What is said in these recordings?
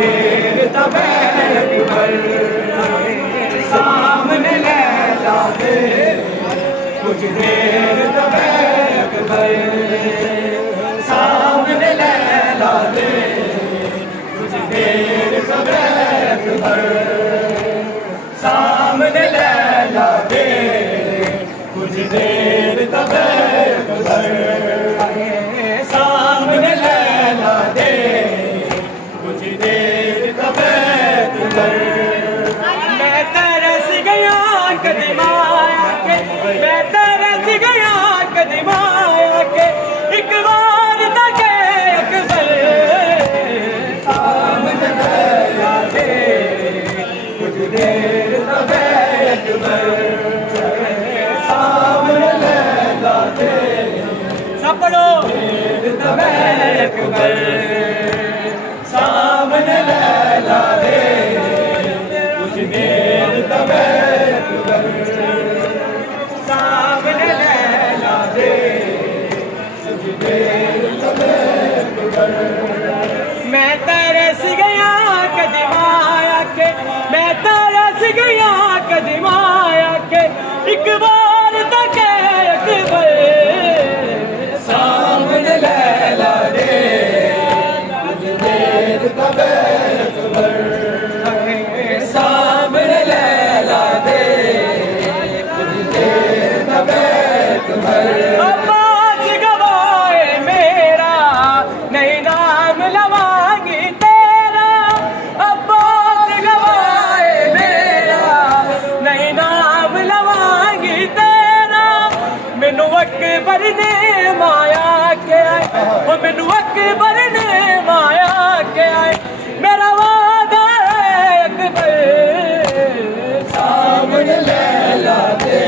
देर तब अकबर सामने लैला दे कुछ देर तब अकबर सामने लैला दे कुछ देर तब अकबर सामने लैला दे कुछ देर तब अकबर सामने लैला दे कुछ देर तब अकबर मैं तरस गया कदमाया के मैं तरस गया कदमाया के एक बार तक अकबर सामने लैला दे कुछ देर तब अकबर सामने लैला दे सपनो देर तब अकबर सामने लैला दे कुछ देर तब अकबर सामने लैला दे कुछ देर तब अकबर मैं तरस गया कदमाया के मैं तरस गया कदमाया के एक बार तक अकबर सामने लैला दे कुछ देर तब अकबर सामने लैला दे कुछ देर तब अकबर अब्बास गवाए मेरा नहीं नाम लवांगी तेरा अब्बास गवाए मेरा नहीं नाम लवांगी तेरा मैनू अकबर ने माया के आए वो मैनू अकबर ने माया के आए मेरा वादा है अकबर सामने लैला दे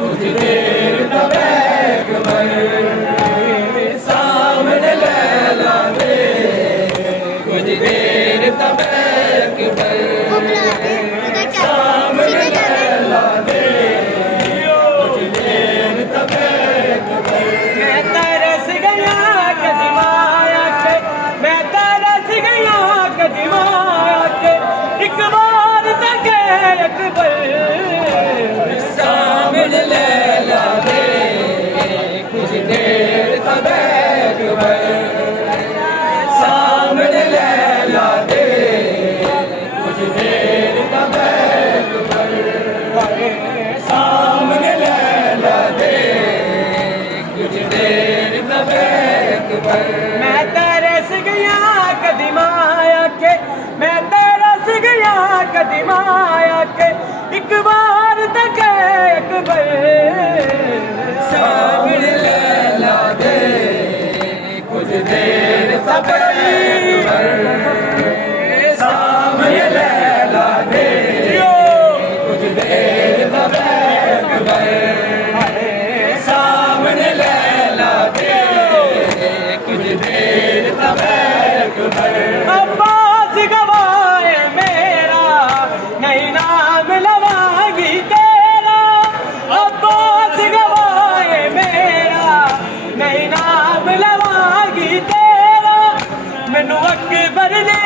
कुछ देर तब अकबर सामने लैला दे कुछ देर तब अकबर सामने लैला दे कुछ देर तब अकबर मैं तरस गया कदमाया के मैं तरस गया कदमाया के एक बार तक अकबर सामने लैला दे कुछ देर तब अकबर सामने लैला दे कुछ देर तब अकबर सामने लैला दे कुछ देर तब अकबर मैं तरस गया कदमाया के मैं तरस गया कदमाया के एक बार तक अकबर सामने लैला दे कुछ देर तब अकबर सामने लैला दे कुछ देर तब अकबर सामने लैला दे कुछ देर तब अकबर अब्बास गवाए मेरा नहीं नाम लवांगी तेरा अब्बास गवाए मेरा नहीं नाम लवांगी तेरा मैनू अकबर ने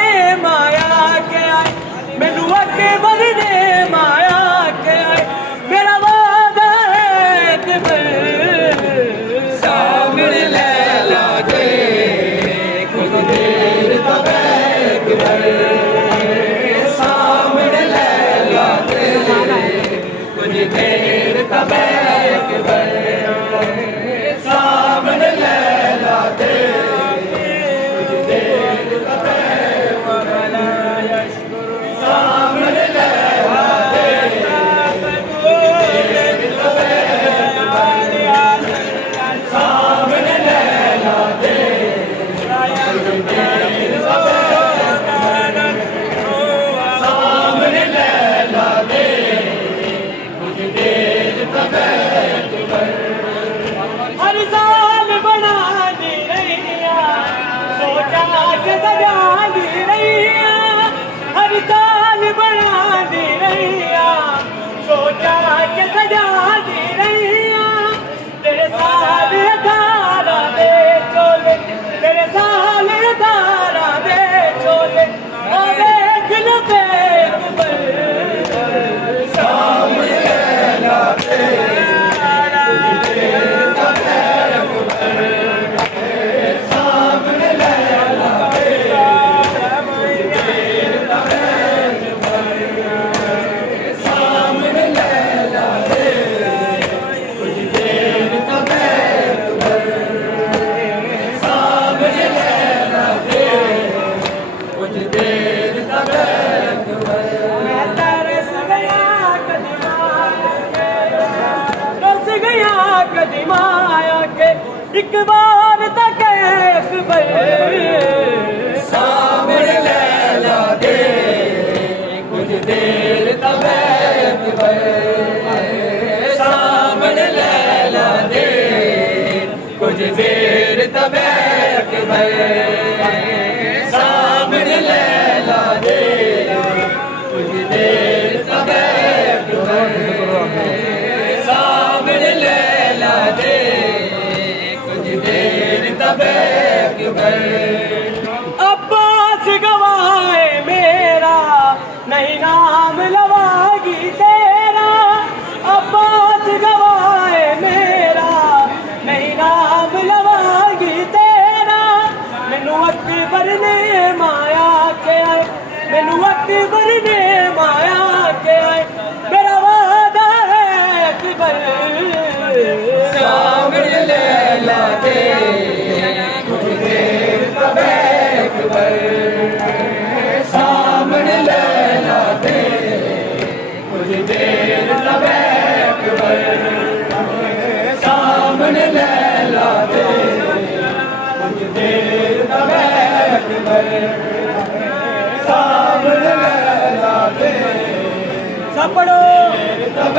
माया के आए मैनू अकबर ने माया के आए मेरा वादा है अकबर सामने लैला दे कुछ देर तब अकबर सामने लैला दे कुछ देर तब अकबर सामने लैला दे कुछ देर तब अकबर सामने लैला एक बार तक अकबर सामने लैला दे कुछ देर तब अकबर सामने लैला दे कुछ देर तब अकबर सामने लैला दे कुछ देर तब अकबर सामने लैला दे कुछ देर तब अकबर अब्बास गवाए मेरा नहीं नाम लवागी तेरा अब्बास गवाए मेरा नहीं नाम लवागी तेरा मैनू अकबर ने माया के आए मैनू अकबर ने माया के आए मेरा वादा है अकबर सामने लैला दे कुछ देर तब अकबर सामने लैला दे कुछ देर तब अकबर सामने लैला दे कुछ देर तब अकबर सामने लैला दे सब पढ़ो तब